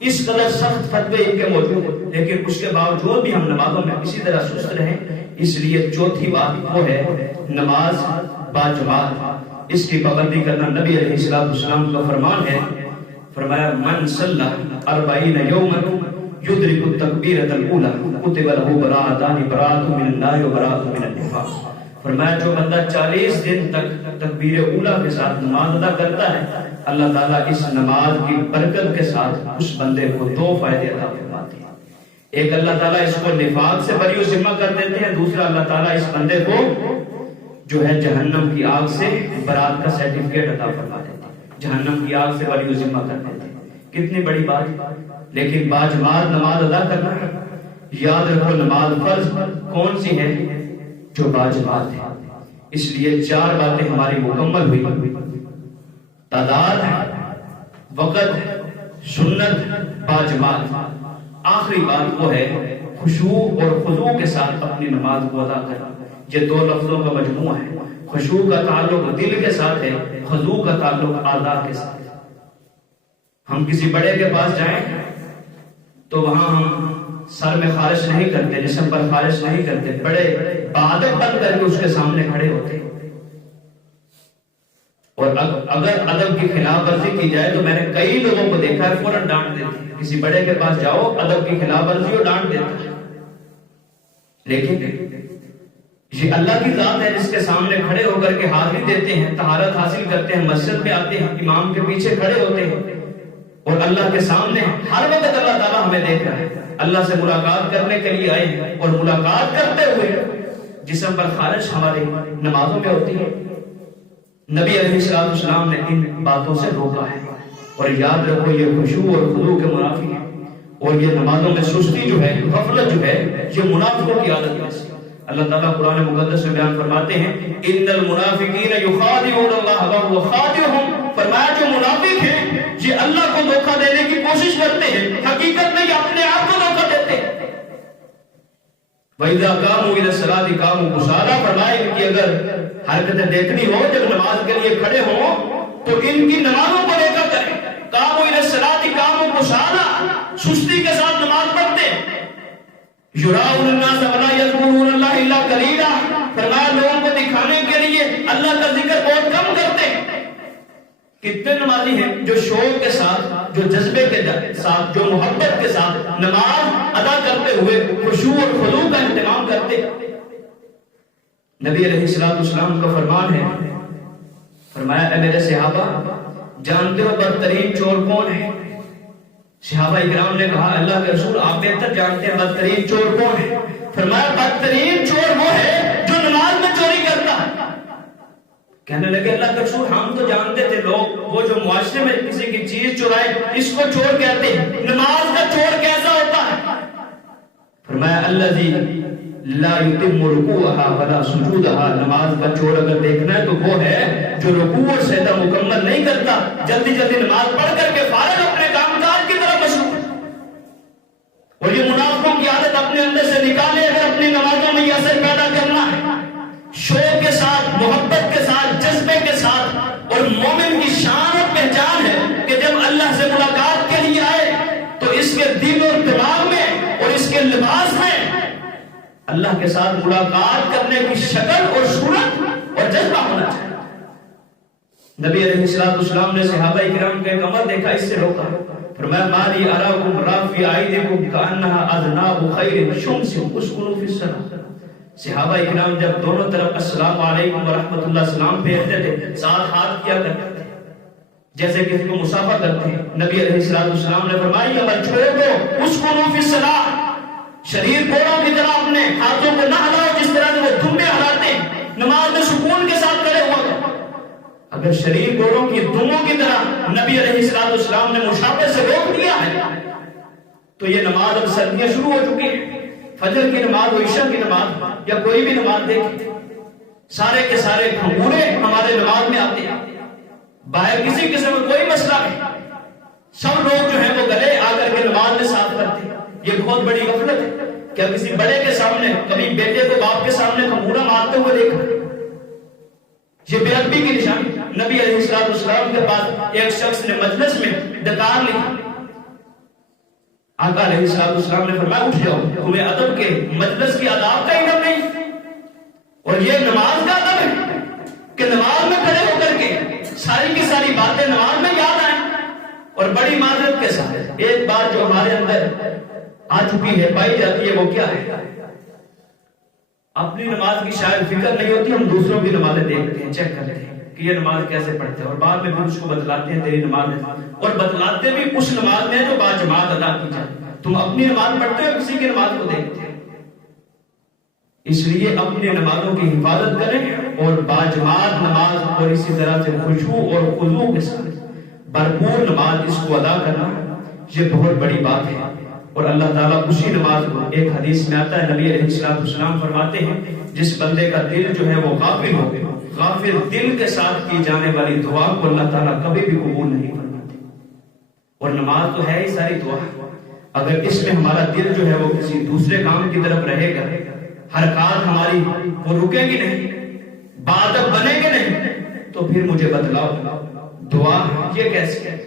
اس قدر سخت فتوے ان کے موجود ہیں, لیکن اس کے باوجود بھی ہم نمازوں میں اسی طرح سست رہیں. اس لیے چوتھی بات وہ ہے نماز با جماعت, اس کی پابندی کرنا. نبی علیہ الصلوۃ والسلام کا فرمان ہے, فرمایا من صلی 40 یوما یدرک التکبیرۃ الاولی کتب له براءتان براءۃ من اللہ و براءۃ من النفاق. فرمایا جو بندہ 40 دن تک تکبیر اولا کے ساتھ نماز ادا کرتا ہے, اللہ تعالیٰ اس نماز کی برکت کے ساتھ اس بندے کو 2 فائدے عطا فرماتے ہیں. ایک اللہ تعالیٰ اس کو نفاق سے بری و ذمہ کر دیتے ہیں, دوسرا اللہ تعالیٰ اس بندے کو جو ہے جہنم کی آگ سے برات کا سرٹیفکیٹ عطا فرما دیتے ہیں, جہنم کی آگ سے بری و ذمہ کر دیتے ہیں. کتنی بڑی بات. لیکن باجماعت نماز ادا کرنا, یاد رکھو نماز فرض کون سی ہے, جو باجماعت ہے. اس لیے 4 باتیں ہماری مکمل ہوئی, تعداد, وقت, سنت, باجماعت. آخری بات وہ ہے خشوع اور خضوع کے ساتھ اپنی نماز کو ادا کرنا. یہ 2 لفظوں کا مجموعہ ہے. خشوع کا تعلق دل کے ساتھ ہے, خضوع کا تعلق اعضاء کے ساتھ. ہم کسی بڑے کے پاس جائیں تو وہاں ہم سر میں خارش نہیں کرتے, جسم پر خارش نہیں کرتے, بڑے بادب بن کر کے اس کے سامنے کھڑے ہوتے. اور اگر ادب کی خلاف ورزی کی جائے تو میں نے کئی لوگوں کو دیکھا ہے فوراً ڈانٹ دیتے. کسی بڑے کے پاس جاؤ, ادب کی خلاف ورزی ہو, ڈانٹ دیتے. لیکن یہ اللہ کی ذات ہے جس کے سامنے کھڑے ہو کر کے حاضری دیتے ہیں, طہارت حاصل کرتے ہیں, مسجد میں آتے ہیں, امام کے پیچھے کھڑے ہوتے ہیں, اور اللہ کے سامنے ہر وقت اللہ تعالیٰ ہمیں دیکھ رہا ہے. اللہ سے ملاقات کرنے کے لیے آئے ہیں, اور ملاقات کرتے ہوئے جسم پر خارش ہماری نمازوں میں ہوتی ہے. نبی علیہ الصلوۃ والسلام نے ان باتوں سے روکا ہے. اور یاد رکھو یہ خشوع اور خضوع کے منافی ہیں, اور یہ نمازوں میں سستی جو ہے, غفلت جو ہے, یہ منافقوں کی عادت ہے. اللہ تعالیٰ قرآن مقدس میں بیان فرماتے ہیں ان المنافقین یخادعون اللہ وهو خادعهم. فرمایا جو منافق ہیں یہ اللہ کو دھوکہ دینے کی کوشش کرتے ہیں, حقیقت میں یہ اپنے آپ کو دھوکہ دیتے ہیں. وَإِذَا قَامُوا إِلَى الصَّلَاةِ قَامُوا كُسَالَىٰ. فرمایا ان کی اگر حرکتیں دیکھنی ہو, جب نماز کے لیے کھڑے ہوں تو ان کی نمازوں کو دیکھا کریں. قَامُوا إِلَى الصَّلَاةِ قَامُوا كُسَالَىٰ, سستی کے ساتھ نماز پڑھتے ہیں. یراؤن الناس ولا یذکرون اللہ الا قلیلا. فرمایا لوگوں کو دکھانے کے لیے اللہ کا ذکر بہت کم کرتے ہیں. کتنے نمازی ہیں جو شوق کے ساتھ, جو جذبے کے ساتھ, جو محبت کے ساتھ نماز ادا کرتے ہوئے خشوع اور خضوع کا اہتمام کرتے. نبی علیہ الصلوۃ والسلام کا فرمان ہے, فرمایا اے میرے صحابہ جانتے ہو بدترین چور کون ہے؟ صحابہ اکرام نے کہا اللہ کے رسول آپ بہتر جانتے ہیں بدترین چور کون ہے. فرمایا بدترین چور وہ ہے جو نماز میں چوری کرتا ہے. کہنے لگے اللہ کے رسول ہم تو جانتے تھے لوگ وہ جو معاشرے میں کسی کی چیز چرائے اس کو چور کہتے ہیں، نماز کا چور کیسا ہوتا ہے؟ فرمایا الذی لا یتم رکوعها ولا سجودها، نماز کا چور اگر دیکھنا ہے تو وہ ہے جو رکوع اور سجدہ مکمل نہیں کرتا، جلدی جلدی نماز پڑھ کر کے فارغ اپنے کام کاج کی طرف مشغول۔ اور یہ منافقوں کی عادت اپنے اندر سے نکالے، اگر اپنی نمازوں میں یہ اثر پیدا کرنا ہے شوق کے ساتھ، محبت کے ساتھ، جذبے کے ساتھ۔ اور مومن کی شان اور پہچان ہے کہ جب اللہ سے ملاقات کے لیے آئے تو اس کے دل اور دماغ میں اور اس کے لباس میں اللہ کے ساتھ ملاقات کرنے کی شکل اور صورت اور جذبہ ہونا چاہیے۔ نبی علیہ السلام نے صحابہ کرام کا ایک عمل دیکھا، اس سے روکا، فرمایا مالی اراکم رافع ایدیکم کانھا اذناب خیر شمس اسکنوا فی الصلاۃ۔ صحابہ کرام جب دونوں طرف السلام علیکم ورحمۃ اللہ سلام پھیرتے تھے ساتھ ہاتھ کیا کرتے تھے جیسے کسی کو مصافحہ کرتے ہیں۔ نبی علیہ السلام نے فرمایا یہ عمل چھوڑ دو، اسکنوا فی الصلاۃ، شریر گھوڑوں کی طرح اپنے ہاتھوں کو نہ ہلاؤ جس طرح سے وہ دمبے ہلاتے ہیں، نماز میں سکون کے ساتھ کھڑے ہوا کرو۔ اگر شریر گھوڑوں کی دموں کی طرح نبی علیہ السلام نے مشابہت سے روک دیا ہے تو یہ نماز اب سردیاں شروع ہو چکی ہیں۔ فجر کی نماز، عشاء کی نماز یا کوئی بھی نماز دیکھیں، سارے کے سارے کھنگورے ہمارے نماز میں آتے ہیں، باہر کسی قسم میں کوئی مسئلہ نہیں، سب لوگ جو ہیں وہ گلے آ کر کے نماز میں ساتھ کرتے ہیں۔ یہ بہت بڑی غفلت ہے۔ کیا کسی بڑے کے سامنے کبھی بیٹے کو باپ کے سامنے کھنگورا مارتے ہوئے دیکھا؟ یہ بے ادبی کی نشانی۔ نبی علیہ السلام کے پاس ایک شخص نے مجلس میں ڈکار لکھا، آقا علیہ السلام نے فرمایا اٹھ جاؤ، تمہیں ادب کے مجلس کی آداب کا علم نہیں؟ اور یہ نماز کا ادب ہے کہ نماز میں کھڑے ہو کر کے ساری کی ساری باتیں نماز میں یاد آئیں۔ اور بڑی معذرت کے ساتھ ایک بات جو ہمارے اندر آ چکی ہے، پائی جاتی ہے، وہ کیا ہے؟ اپنی نماز کی شاید فکر نہیں ہوتی، ہم دوسروں کی نمازیں دیکھتے ہیں، چیک کرتے ہیں کہ یہ نماز کیسے پڑھتے ہیں، اور بعد میں بھی اس کو بتلاتے ہیں تیری نماز ہے، اور بتلاتے بھی اس نماز میں جو باجماعت ادا کی جائے۔ تم اپنی نماز پڑھتے ہو کسی کی نماز کو دیکھتے ہیں؟ اس لیے اپنی نمازوں کی حفاظت کریں اور باجماعت نماز اور اسی طرح سے خشوع اور خضوع کے ساتھ بھرپور نماز اس کو ادا کرنا یہ بہت بڑی بات ہے۔ اور اللہ تعالیٰ اسی نماز کو، ایک حدیث میں آتا ہے نبی علیہ السلام فرماتے ہیں جس بندے کا دل جو ہے وہ غافل ہو، غافل دل کے ساتھ کی جانے والی دعا کو اللہ تعالیٰ کبھی بھی قبول نہیں فرماتے۔ اور نماز تو ہے ہی ساری دعا، اگر اس میں ہمارا دل جو ہے وہ کسی دوسرے کام کی طرف رہے گا، حرکات ہماری وہ رکیں گی نہیں، بادب بنے گے نہیں، تو پھر مجھے بتلاؤ دعا یہ کیسے ہے؟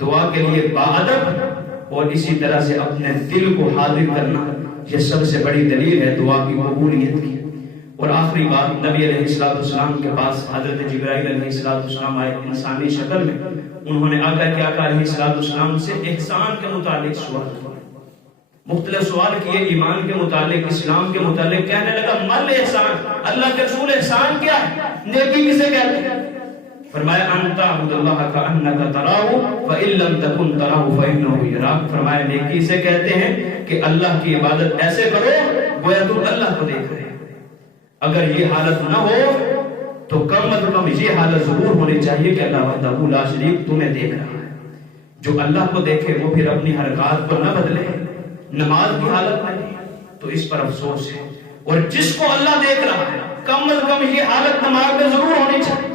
دعا کے لیے باادب اور اسی طرح سے اپنے دل کو حاضر کرنا یہ سب سے بڑی دلیل ہے دعا کی قبولیت کی۔ اور آخری بات، نبی علیہ السلام کے پاس حضرت جبرائیل علیہ السلام آئے انسانی شکل میں، انہوں نے آقا علیہ السلام سے احسان کے متعلق سوال کیا، مختلف سوال کیے، ایمان کے متعلق، اسلام کے متعلق۔ کہنے لگا مل احسان، اللہ کے رسول احسان کیا ہے، نیکی کسے کہتے ہیں؟ فرمایا ان تعبد اللہ کانک تراہ فان لم تکن تراہ فانہ یراک۔ فرمایا نیکی سے کہتے ہیں کہ اللہ کی عبادت ایسے کرو گویا تم اللہ کو دیکھ رہے ہو۔ اگر یہ حالت نہ ہو تو کم از کم یہ حالت ضرور ہونی چاہیے کہ اللہ وحدہ لا شریک تمہیں دیکھ رہا ہے۔ جو اللہ کو دیکھے وہ پھر اپنی حرکات کو نہ بدلے، نماز کی حالت میں تو اس پر افسوس ہے۔ اور جس کو اللہ دیکھ رہا ہے کم از کم یہ حالت نماز میں ضرور ہونی چاہیے۔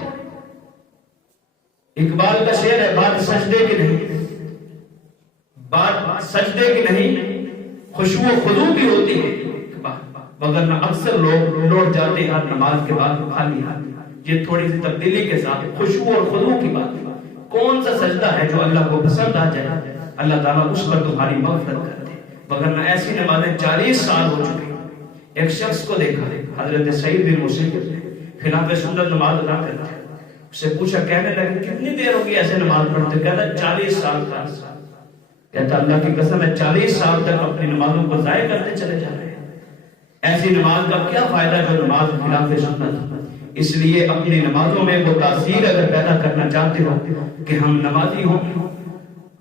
اقبال کا شعر ہے، بات سجدے کی نہیں، بات سجدے کی نہیں، خشوع و خضوع کی ہوتی ہے، وگرنہ اکثر لوگ لوٹ جاتے ہیں نماز کے بعد خالی ہاتھ۔ یہ تھوڑی سی تبدیلی کے ساتھ خشوع اور خضوع کی بات ہے۔ کون سا سجدہ ہے جو اللہ کو پسند آ جائے، اللہ تعالیٰ اس پر تمہاری مغفرت کر دے۔ وگرنہ ایسی نمازیں 40 سال ہو چکی۔ ایک شخص کو دیکھا، حضرت سعید بن مسیب خلاف سنت نماز ادا کرتے، اس سے پوچھا، کہنے لگے کتنی دیر ہوگی ایسے نماز پڑھتے؟ کہتا 40 سال کا عرصہ۔ کہتا اللہ کی قسم ہے 40 سال تک اپنی نمازوں کو ضائع کرتے چلے جا رہے ہیں۔ ایسی نماز کا کیا فائدہ جو نماز خلاف سنت؟ اس لیے اپنی نمازوں میں وہ تاثیر اگر پیدا کرنا چاہتے ہو کہ ہم نمازی ہوں،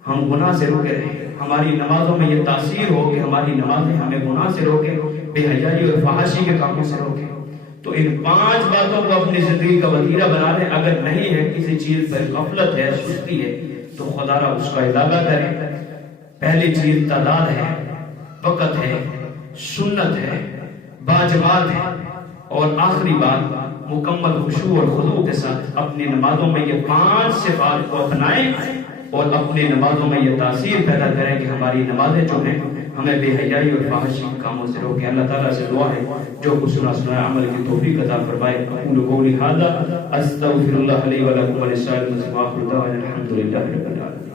ہم گناہ سے روکے رہیں، ہماری نمازوں میں یہ تاثیر ہو کہ ہماری نمازیں ہمیں گناہ سے روکے، بے حیائی اور فحاشی کے کاموں سے روکے، تو ان 5 باتوں کو اپنی زندگی کا وتیرہ بنا لیں. اگر نہیں ہے، کسی چیز پر غفلت ہے، سستی ہے، تو خدا را اس کا ادارہ کریں. پہلی چیز تعداد ہے، وقت ہے، سنت ہے، باجماعت ہے، اور آخری بات مکمل خشوع اور خضوع کے ساتھ اپنی نمازوں میں یہ 5 صفات کو اپنائیں اور اپنی نمازوں میں یہ تاثیر پیدا کریں کہ ہماری نمازیں جو ہیں ہمیں بے حیائی اور فحش کاموں سے روکیں. اللہ تعالیٰ سے دعا ہے جو کچھ سنا عمل کی توفیق عطا فرمائے. اقول قولی ھذا استغفر اللہ لی و لکم ولسائر المسلمین الحمد للہ رب العالمین.